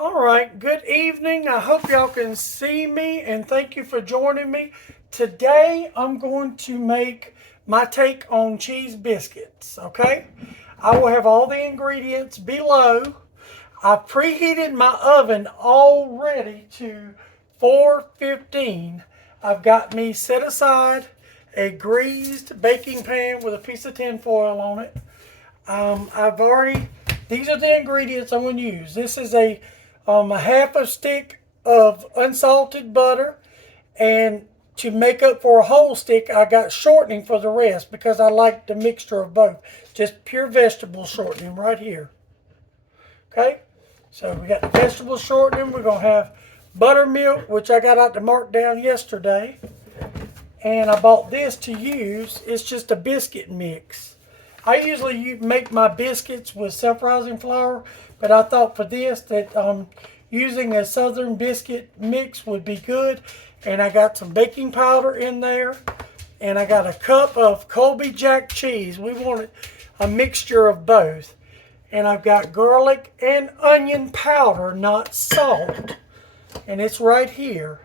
All right, good evening. I hope y'all can see me and thank you for joining me. Today I'm going to make my take on cheese biscuits, okay? I will have all the ingredients below. I preheated my oven already to 415. I've got me set aside a greased baking pan with a piece of tin foil on it. These are the ingredients I'm going to use. This is a half a stick of unsalted butter, and to make up for a whole stick, I got shortening for the rest because I like the mixture of both. Just pure vegetable shortening right here. Okay, so we got the vegetable shortening. We're going to have buttermilk, which I got out to mark down yesterday. And I bought this to use. It's just a biscuit mix. I usually make my biscuits with self-rising flour, but I thought for this that using a southern biscuit mix would be good. And I got some baking powder in there, and I got a cup of Colby Jack cheese. We wanted a mixture of both. And I've got garlic and onion powder, not salt, and it's right here.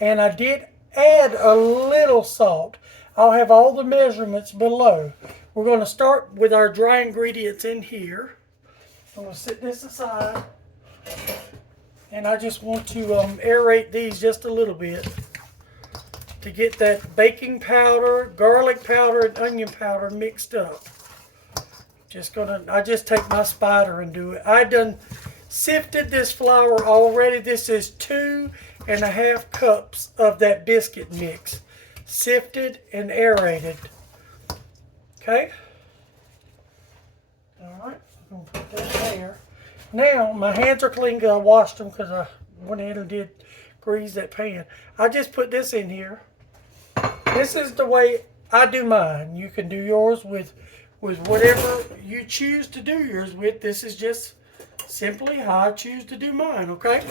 And I did add a little salt. I'll have all the measurements below. We're going to start with our dry ingredients in here. I'm going to set this aside. And I just want to aerate these just a little bit to get that baking powder, garlic powder, and onion powder mixed up. I just take my spider and do it. I done sifted this flour already. This is 2.5 cups of that biscuit mix, sifted and aerated. Okay. All right. I'm gonna put that there. Now my hands are clean because I washed them because I went ahead and did grease that pan. I just put this in here. This is the way I do mine. You can do yours with whatever you choose to do yours with. This is just simply how I choose to do mine, okay?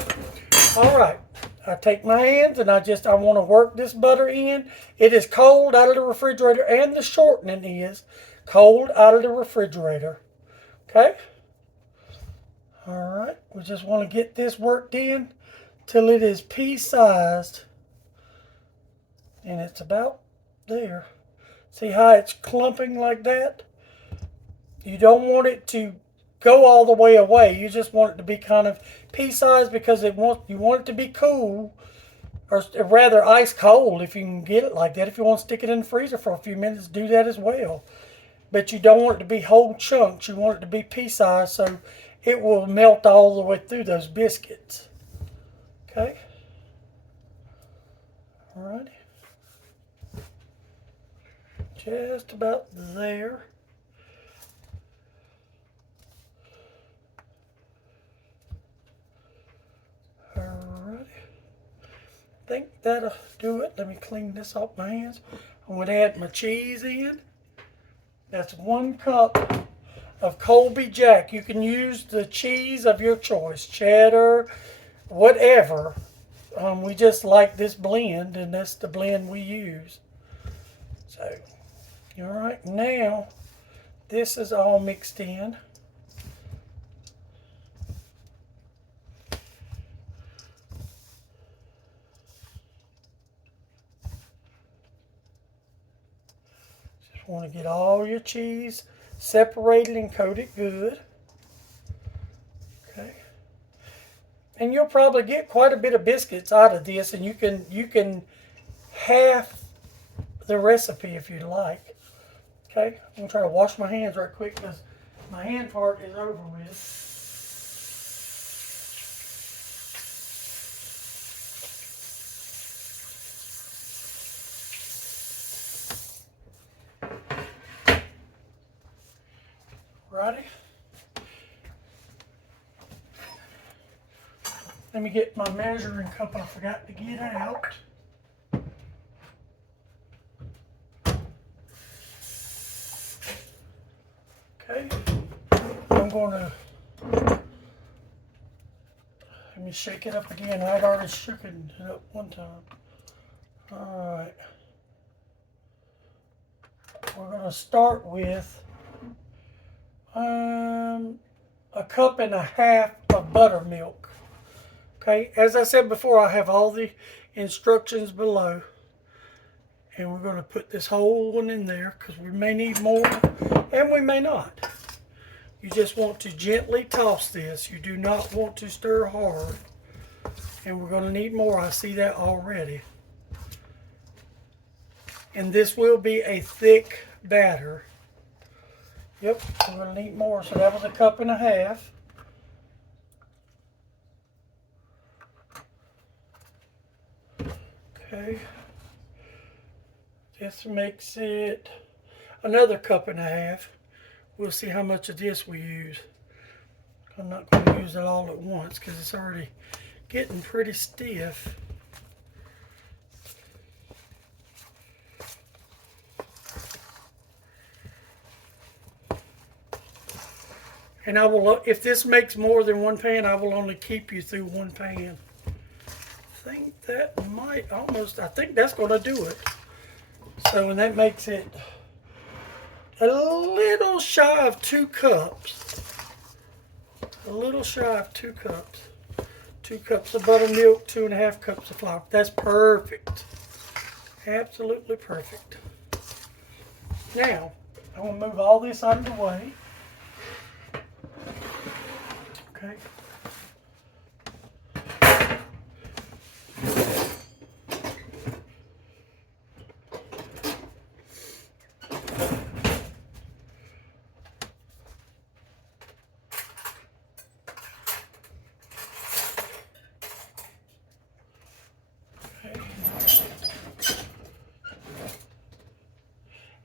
All right, I take my hands and I want to work this butter in. It is cold out of the refrigerator, and the shortening is cold out of the refrigerator, okay? All right, we just want to get this worked in till it is pea-sized, and it's about there. See how it's clumping like that? You don't want it to go all the way away. You just want it to be kind of pea-sized because you want it to be cool, or rather ice cold if you can get it like that. If you want to stick it in the freezer for a few minutes, do that as well. But you don't want it to be whole chunks. You want it to be pea-sized so it will melt all the way through those biscuits. Okay. All right. Just about there. Alrighty. I think that'll do it. Let me clean this off my hands. I'm going to add my cheese in. That's 1 cup of Colby Jack. You can use the cheese of your choice, cheddar, whatever. We just like this blend, and that's the blend we use. So, all right, now this is all mixed in. Want to get all your cheese separated and coated good. Okay. And you'll probably get quite a bit of biscuits out of this, and you can half the recipe if you'd like. Okay. I'm going to try to wash my hands right quick because my hand part is over with. Righty. Let me get my measuring cup I forgot to get out. Okay. I'm going to, let me shake it up again. I'd already shook it up one time. All right. We're going to start with 1.5 cups of buttermilk. Okay, as I said before, I have all the instructions below. And we're going to put this whole one in there because we may need more and we may not. You just want to gently toss this. You do not want to stir hard. And we're going to need more. I see that already. And this will be a thick batter. Yep, we're going to need more. So that was 1.5 cups. Okay. This makes it another 1.5 cups. We'll see how much of this we use. I'm not going to use it all at once because it's already getting pretty stiff. And I will, if this makes more than one pan, I will only keep you through one pan. I think that might almost, I think that's going to do it. So, and that makes it a little shy of 2 cups. A little shy of 2 cups. 2 cups of buttermilk, 2.5 cups of flour. That's perfect. Absolutely perfect. Now, I'm going to move all this out of the way. Okay.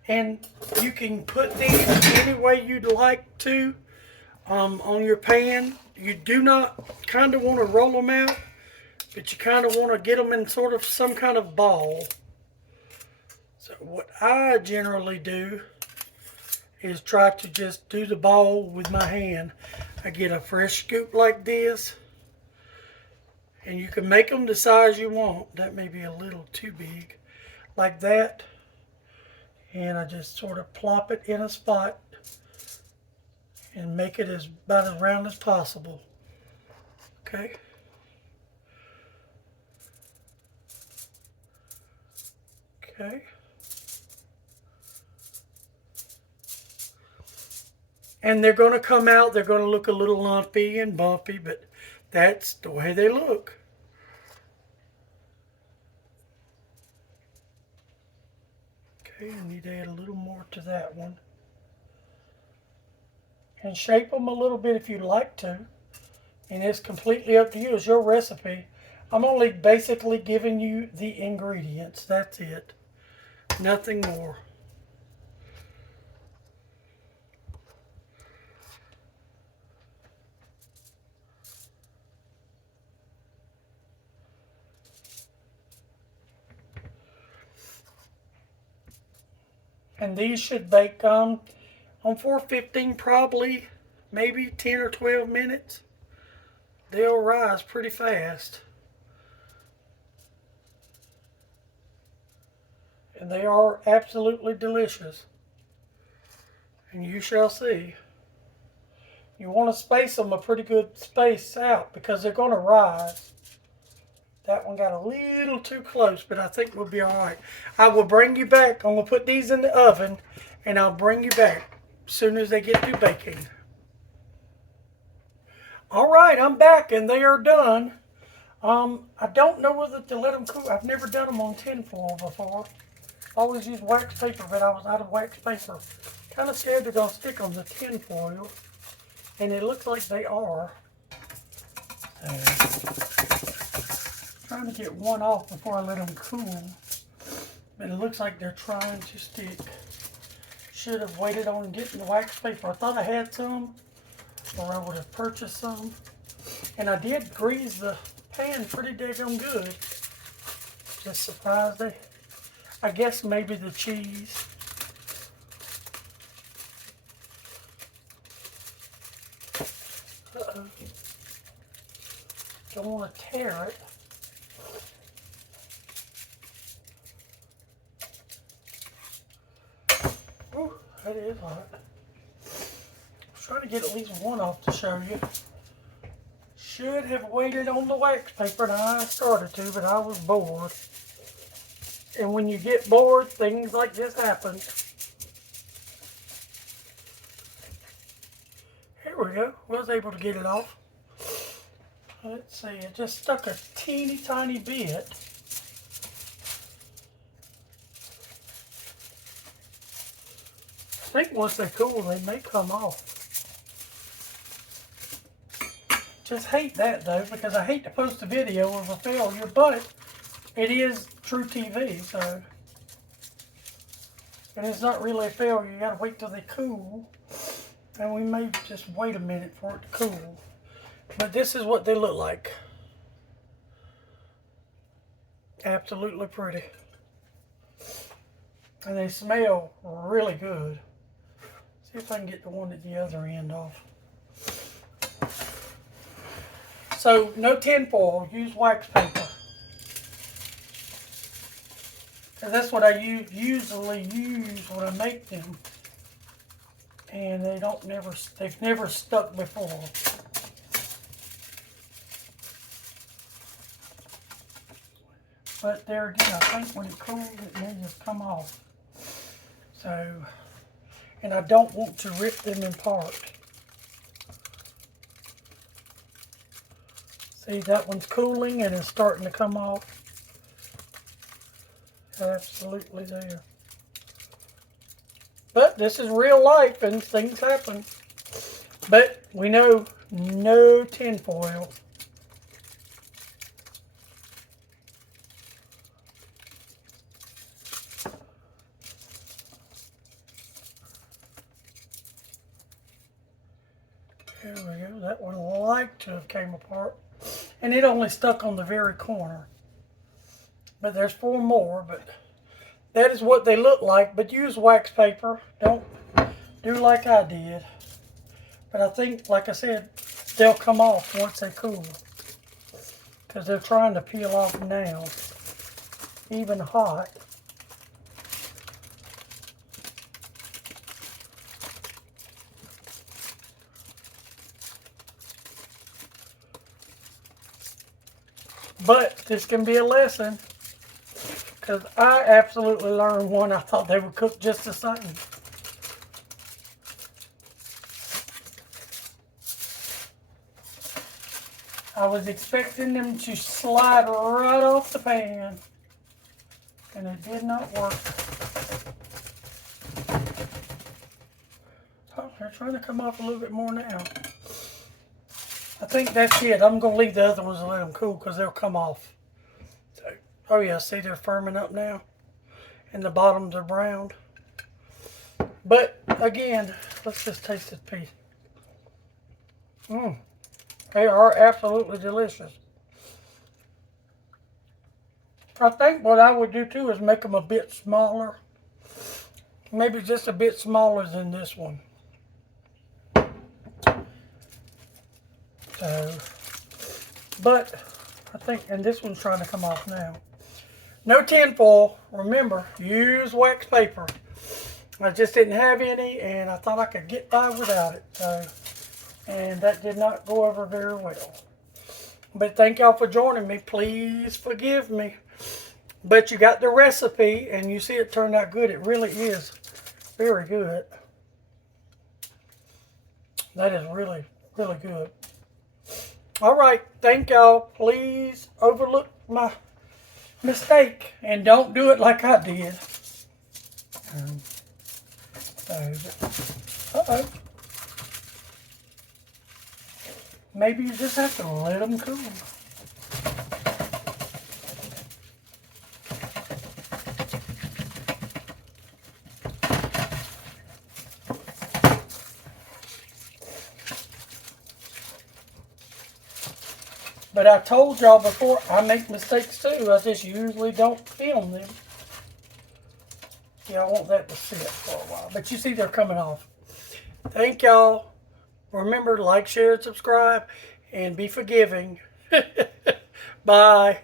And you can put these any way you'd like to on your pan. You do not kind of want to roll them out, but you kind of want to get them in sort of some kind of ball. So what I generally do is try to just do the ball with my hand. I get a fresh scoop like this, and you can make them the size you want. That may be a little too big, like that. And I just sort of plop it in a spot and make it about as round as possible. Okay. Okay. And they're going to come out, they're going to look a little lumpy and bumpy, but that's the way they look. Okay, I need to add a little more to that one. And shape them a little bit if you'd like to. And it's completely up to you. It's your recipe. I'm only basically giving you the ingredients. That's it. Nothing more. And these should bake on 415 probably, maybe 10 or 12 minutes. They'll rise pretty fast. And they are absolutely delicious. And you shall see. You want to space them a pretty good space out because they're going to rise. That one got a little too close, but I think we'll be all right. I will bring you back. I'm going to put these in the oven, and I'll bring you back as soon as they get through baking. All right, I'm back, and they are done. I don't know whether to let them cool. I've never done them on tinfoil before. I always use wax paper, but I was out of wax paper. Kind of scared they're going to stick on the tinfoil, and it looks like they are. Trying to get one off before I let them cool, but it looks like they're trying to stick. Should have waited on getting the wax paper. I thought I had some, or I would have purchased some. And I did grease the pan pretty daggone good. Just surprised they, I guess maybe the cheese. Uh-oh. Don't want to tear it. Ooh, that is hot. I was trying to get at least one off to show you. should have waited on the wax paper, and I started to, but I was bored. And when you get bored, things like this happen. Here we go. Was able to get it off. Let's see. It just stuck a teeny tiny bit. I think once they cool, they may come off. Just hate that though, because I hate to post a video of a failure, but it is true TV, so. And it's not really a failure. You gotta wait till they cool. And we may just wait a minute for it to cool. But this is what they look like. Absolutely pretty. And they smell really good. See if I can get the one at the other end off. So, no tin foil. Use wax paper. And that's what I usually use when I make them. And they've never stuck before. But there again, I think when it cools, it may just come off. So, and I don't want to rip them apart. See, that one's cooling and it's starting to come off. Absolutely there. But this is real life and things happen. But we know no tin foil. There we go. That one like to have came apart. And it only stuck on the very corner. But there's 4 more. But that is what they look like. But use wax paper. Don't do like I did. But I think, like I said, they'll come off once they cool. Because they're trying to peel off now. Even hot. But this can be a lesson, because I absolutely learned one. I thought they would cook just the same. I was expecting them to slide right off the pan, and it did not work. Oh, they're trying to come off a little bit more now. I think that's it. I'm going to leave the other ones and let them cool because they'll come off. So, oh yeah, see they're firming up now. And the bottoms are browned. But again, let's just taste this piece. They are absolutely delicious. I think what I would do too is make them a bit smaller. Maybe just a bit smaller than this one. So, but I think, and this one's trying to come off now. No tin foil. Remember, use wax paper. I just didn't have any, and I thought I could get by without it. So, and that did not go over very well. But thank y'all for joining me. Please forgive me. But you got the recipe, and you see it turned out good. It really is very good. That is really, really good. All right, thank y'all. Please overlook my mistake and don't do it like I did. Uh-oh. Maybe you just have to let them cool. But I told y'all before, I make mistakes too. I just usually don't film them. Yeah, I want that to sit for a while. But you see they're coming off. Thank y'all. Remember to like, share, and subscribe. And be forgiving. Bye.